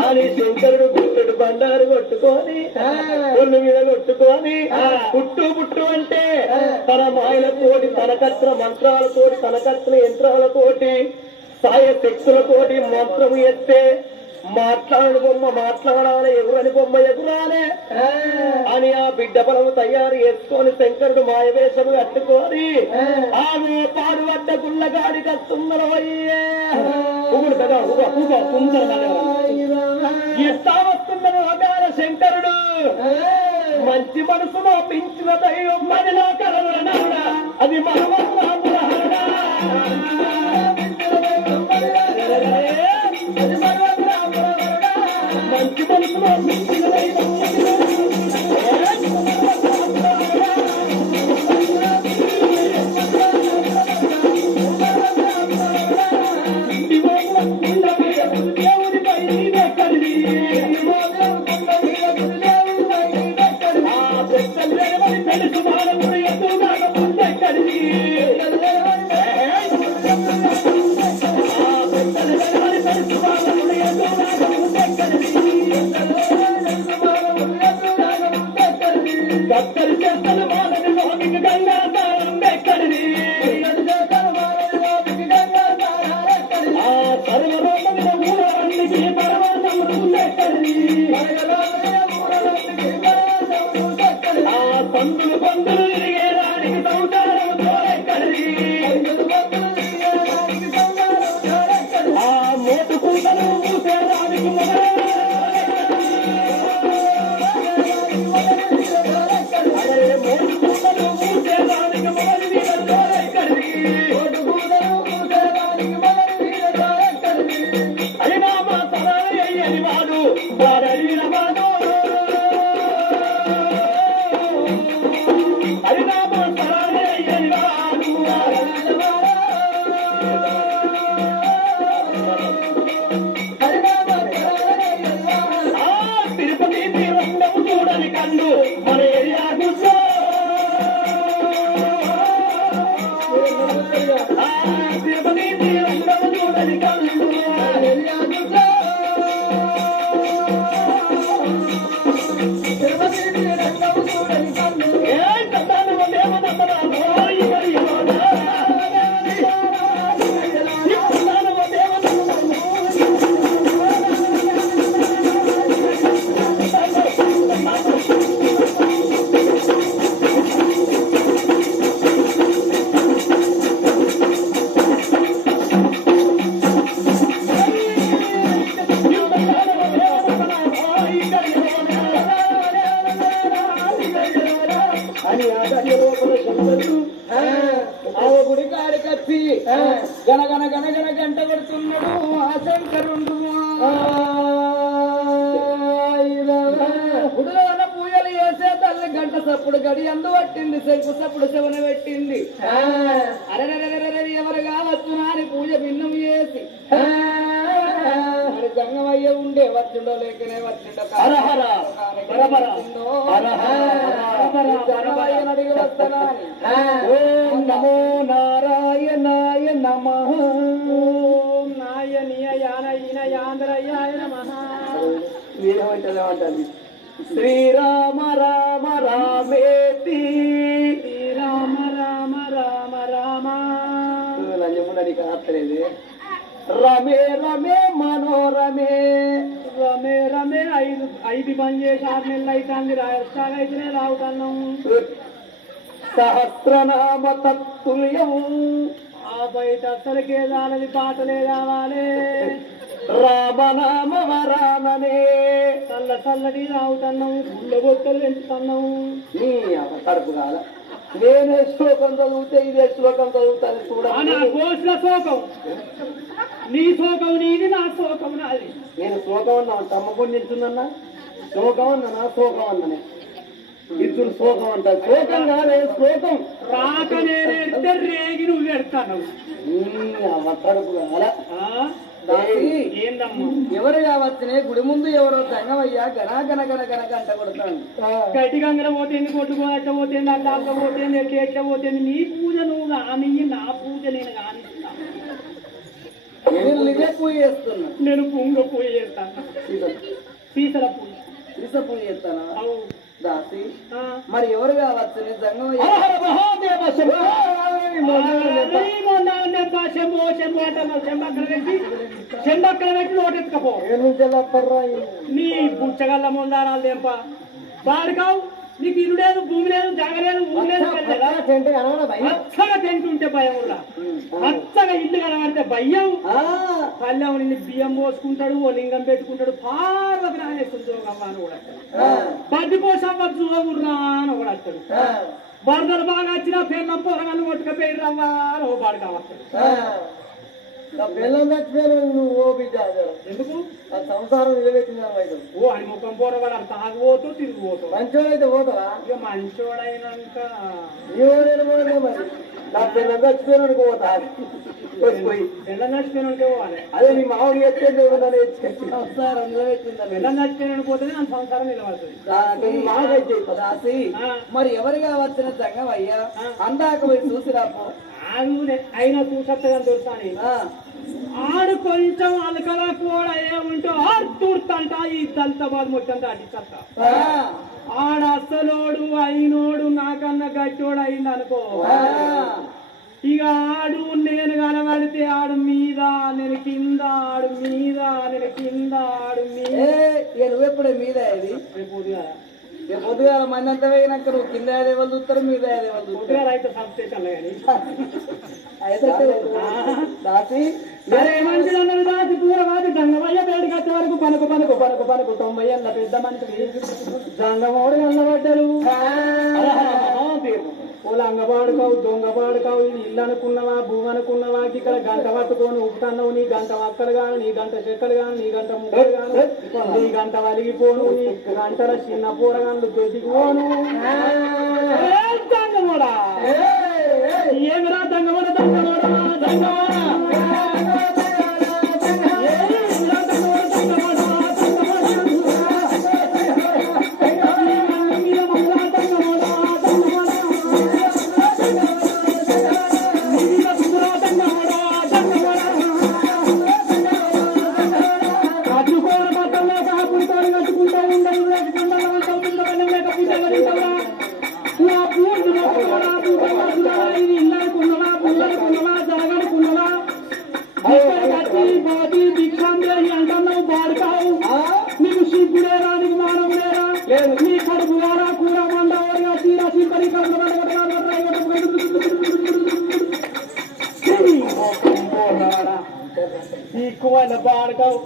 అని శంకరుడు గుట్టడు బండారు కొట్టుకొని ఒళ్ళు మీద కొట్టుకొని పుట్టు పుట్టు అంటే తన మాయలతోటి తనకత్ర మంత్రాలతోటి తనకత్ర యంత్రాలతోటి సాయ శక్తులతోటి మంత్రం ఎత్తే మాట్లాడు బొమ్మ మాట్లాడాలి ఎగురని బొమ్మ ఎగురాలే అని ఆ బిడ్డ బలము తయారు చేసుకొని శంకరుడు మాయవేశము కట్టుకొని ఆమె పాడుబడ్డ గుళ్ళగాడి కస్తున్నారు కదా ఇస్తా వస్తున్నారు ఒకవేళ శంకరుడు మంచి మనసులో పెంచిన దైవం మదిలో కలవడా అది మంచి మనసులో పెంచిన దైవం గుడి కాడికొచ్చి గనగన గనగన గంట కొడుతున్నాడు ఆ శంకరుండు గుడిలో ఉన్న పూజలు చేసే తల్లి గంట సప్పుడు గడి అందు పట్టింది శంకు సప్పుడు శవన పెట్టింది అరే ఎవరు కావచ్చు నాని పూజ భిన్నం చేసి గంగమయ్య ఉండే వచ్చుండో లేకనే వచ్చుండో అడిగి వస్తానా నమో నారాయణాయ నమః నాయనీయ యాంధ్రయ్యాయ నమః ఏమంటుంది శ్రీరామ రామ రామేతి శ్రీరామ రామ రామ రామ లంజముండనికి ఆస్తలేదు రమే రమే మనోరమే రమే రమే ఐదు పని చేసి 6 నెలలు అవుతుంది రాయితేనే రావుతున్నాం సహస్రనామ తత్తుల్యం ఆ బయట అసలుకే రాలని పాటలే రావాలి రామనామ వరాననే చల్ల చల్లటి రావుతున్నాం గుళ్ళ బొక్కలు ఎంచుతున్నాం నీ కడుపు కాల నేనే శ్లోకం చదివితే ఇదే శ్లోకం చదువుతాను చూడాలి శ్లోకం నీ శోకం నీది నా శోకం నాది నేను శోకం అన్నా తమ్మకొని నిల్చున్నా శోకం అన్నా శోకం అన్ననే ఇద్దరు శోకం అంటారు శోకం కాదే శ్లోకం రాక నేనే రేగి నువ్వు పెడతాను కడుపు కాల ఎవరు కావచ్చనే గుడి ముందు ఎవరో తంగమయ్యా గన గన గన గన గంట కొడతాను గట్టి గంగల పోతుంది కొట్టుకోవచ్చు పోతుంది అడ్డాక పోతుంది ఎట్లా పోతుంది నీ పూజ నువ్వు కాని నా పూజ నేను కానిస్తున్నా పూజ చేస్తున్నా. నేను పుంగ పూజ చేస్తాను. సీసల పూజ. సీస పూజ చేస్తానా? దాసి మరి ఎవరు కావచ్చు నిజంగా? చెండక్కడ పెట్టి నోటెత్తుకపో. నీ బుచ్చగల్ల ముందారాలు దేంప బాడుకావు. నీకు ఇల్లు లేదు, భూమి లేదు, జాగ లేదు, ఊరు లేదు. అచ్చగా టెంట్ ఉంటే భయం కూడా, అచ్చగా ఇల్లు కనబడితే భయం. పల్లెం నిన్ను బియ్యం పోసుకుంటాడు, ఓ లింగం పెట్టుకుంటాడు, పార్వతి నానేస్తుంది జోగమ్మ అని కూడా వస్తాడు. పది కోసం జోగుర్రా అని ఒకడు వస్తాడు. బరదలు బాగా వచ్చినా పెళ్ళం పొరగాన్ని కొట్టుకపోయి రవ్వా అని ఓ బాడుగా వస్తాడు. బెల్లం చచ్చిపోయాను నువ్వు. ఓ బిడ్డ ఎందుకు సంసారం నిలబెట్టిన ఓ అని ముఖం పోరవాడు తాగిపోతూ తిరిగిపోతూ. మంచోడైతే పోతావా? ఇక మంచోడైనాక మరి నా పిల్లలు చచ్చిపోయినాడు పోతా. పిల్లలు చచ్చిపోయినాకే పోవాలి. అదే నీ మామూలు ఎత్తే సంసారం నిలబెట్టిందా? పిల్లలు చచ్చిపోయినాడు పోతే నా సంసారం నిలబడుతుంది. రాసి మరి ఎవరిగా వచ్చిన సంగమయ్యా అందాక పోయి చూసి రాపో. అయినా చూసత్తగా దొరుకుతాను. ఆడు కొంచెం అలకలా కూడా ఏముంటో ఆడుతుంట ఈ దంతబాద్ మొత్తం దాటిచ్చట. ఆడ అసలోడు అయినోడు నాకన్నా గట్టోడు అయింది అనుకో. ఇక ఆడు నేను కనబడితే ఆడు మీద నేను కింద, ఆడు మీద నేను కింద, ఆడు మీద. నువ్వెప్పుడే మీద ఇది పొద్దుగా మంది అంతా వేయినాక నువ్వు కింద అదే వాళ్ళు చూస్తారు, మీద అదే వాళ్ళు చూస్తారు. అయితే సబ్స్టేషన్ దాసి సరే మంచిది అన్నది. దాసి పూరవాది గంగవయ్య పేరుకి వచ్చే వరకు పనుకు పనుకు పనుకు పనుకు 90 ఏళ్ళ పెద్ద మనిషి గంగమోడు గంగబడ్డరు. పూలంగ పాడుకోవు, దొంగ పాడుకోవు. ఇది ఇల్లు అనుకున్నవా, భూమి అనుకున్నవా? ఇక్కడ గంట పట్టుకొని ఉప్పుతున్నావు. నీ గంట వక్కలు గాను, నీ గంట చెక్కలు గాను, నీ గంట ముక్కలు గాను, నీ గంట వలిగిపోను, నీ గంటల చిన్న పూరగాను దొరికిపోను. దంగమోడా ఏమిరా దంగమోడ దంగమోడ దంగమోడ అంటున్నావు. బాడుకావు నీకు సిగ్గులే రానికి మానం లేరా? నీ కడుపు వారా కూర మండవరిగా తీరా సింపని ఎక్కువ బాడుకావు.